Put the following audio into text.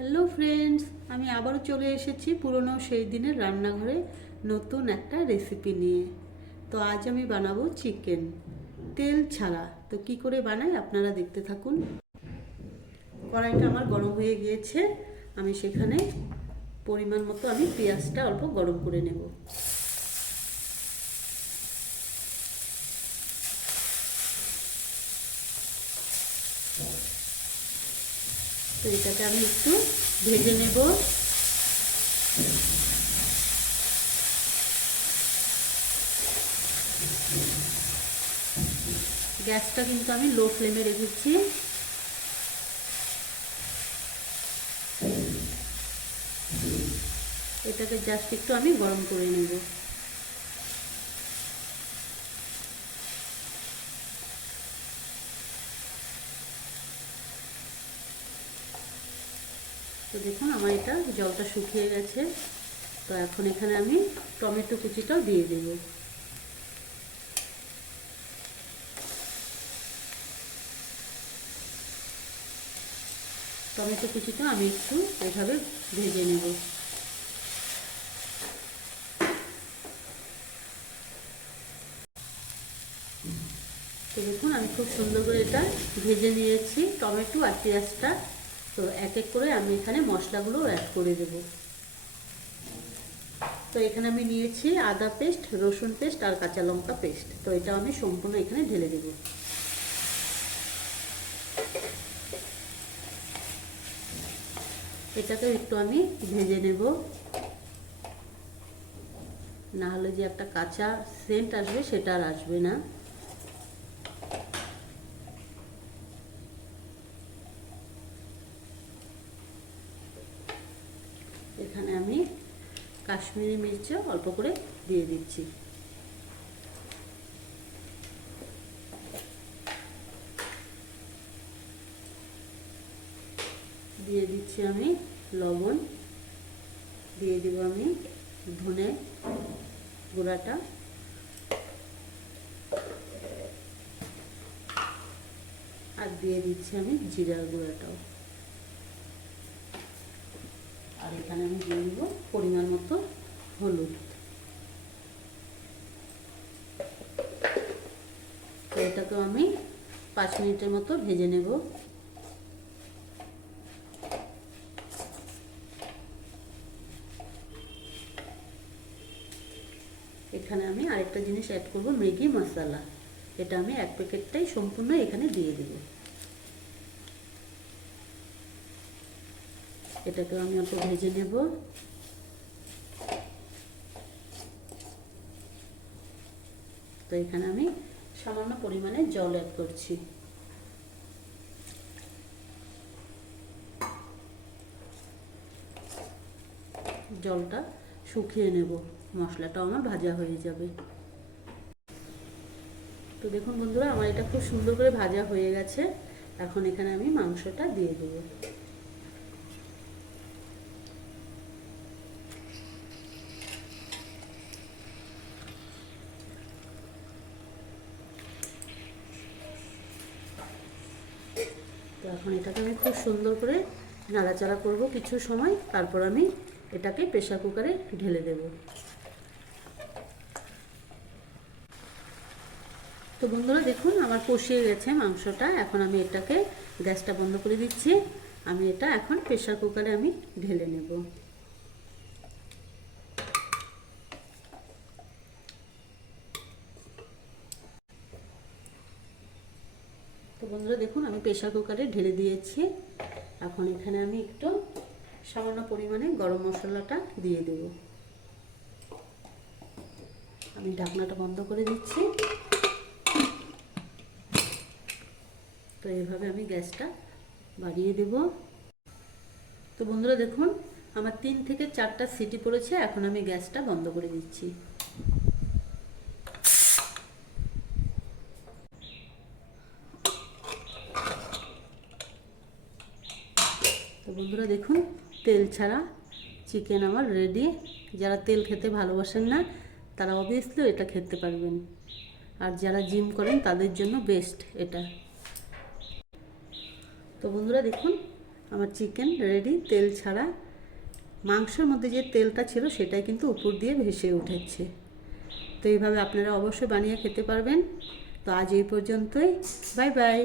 Hello friends, আমি আবারও চলে এসেছি পুরনো সেই দিনের রান্নাঘরে নতুন একটা রেসিপি নিয়ে। তো আজ আমি বানাবো চিকেন তেল ছাড়া। তো কি করে বানাই আপনারা দেখতে থাকুন। কড়াইটা আমার গরম হয়ে গিয়েছে, আমি সেখানে পরিমাণ মতো আমি পেঁয়াজটা অল্প গরম করে নেব। তো এটাকে আমি একটু ভেজে নেব। গ্যাসটা কিন্তু আমি লো ফ্লেমে রেখেছি। এটাকে জাস্ট একটু আমি গরম করে নেব। তো দেখুন আমার এটা জলটা শুকিয়ে গেছে। তো এখন এখানে আমি টমেটো কুচিটাও দিয়ে দেব। টমেটো কুচিটা আমি একটু এভাবে ভেজে নেব। তো দেখুন আমি খুব সুন্দর করে এটা ভেজে নিয়েছি টমেটো আর পেঁয়াজটা। তো এক এক করে আমি এখানে মশলাগুলো অ্যাড করে দেব। তো এখানে আমি নিয়েছি আদা পেস্ট, রসুন পেস্ট আর কাঁচা লঙ্কা পেস্ট। তো এটা আমি সম্পূর্ণ এখানে ঢেলে দেব। এটাকে একটু আমি ভেজে নেব, না হলে যে একটা কাঁচা সেন্ট আসবে সেটা আর আসবে না। এখানে আমি কাশ্মীরি মির্চও অল্প করে দিয়ে দিচ্ছি। দিয়ে দিচ্ছি আমি লবণ, দিয়ে দেব আমি ধনে গুঁড়াটা, আর দিয়ে দিচ্ছি আমি জিরার গুঁড়াটাও। আর এখানে আমি দিয়ে দেবো পরিমাণ মতো হলুদ। তো এটাকেও আমি 5 মিনিটের মতো ভেজে নেব। এখানে আমি আরেকটা জিনিস অ্যাড করব, ম্যাগি মশলা। এটা আমি এক প্যাকেটটাই সম্পূর্ণ এখানে দিয়ে দেব। এটাকেও আমি অল্প ভেজে নেব। তো এখানে আমি সামান্য পরিমাণে জল অ্যাড করছি। জলটা শুকিয়ে নেব, মশলাটাও আমার ভাজা হয়ে যাবে। তো দেখুন বন্ধুরা, আমার এটা খুব সুন্দর করে ভাজা হয়ে গেছে। এখন এখানে আমি মাংসটা দিয়ে দেব। তো এখন এটাকে আমি খুব সুন্দর করে নাড়াচাড়া করব কিছু সময়, তারপর আমি এটাকে প্রেসার কুকারে ঢেলে দেব। তো বন্ধুরা দেখুন আমার কষিয়ে গেছে মাংসটা। এখন আমি এটাকে গ্যাসটা বন্ধ করে দিচ্ছি। আমি এটা এখন প্রেসার কুকারে আমি ঢেলে নেব। তো বন্ধুরা দেখুন আমি প্রেসার কুকারে ঢেলে দিয়েছি। এখন এখানে আমি একটু সামান্য পরিমাণে গরম মশলাটা দিয়ে দেব। আমি ঢাকনাটা বন্ধ করে দিচ্ছি। তো এইভাবে আমি গ্যাসটা বাড়িয়ে দেব। তো বন্ধুরা দেখুন আমার 3 থেকে 4টা সিটি পড়েছে। এখন আমি গ্যাসটা বন্ধ করে দিচ্ছি। তো বন্ধুরা দেখুন তেল ছাড়া চিকেন আমার রেডি। যারা তেল খেতে ভালোবাসেন না তারা অবভিয়াসলি এটা খেতে পারবেন, আর যারা জিম করেন তাদের জন্য বেস্ট এটা। তো বন্ধুরা দেখুন আমার চিকেন রেডি, তেল ছাড়া। মাংসের মধ্যে যে তেলটা ছিল সেটাই কিন্তু উপর দিয়ে ভেসে উঠেছে। তো এইভাবে আপনারা অবশ্যই বানিয়ে খেতে পারবেন। তো আজ এই পর্যন্তই, বাই বাই।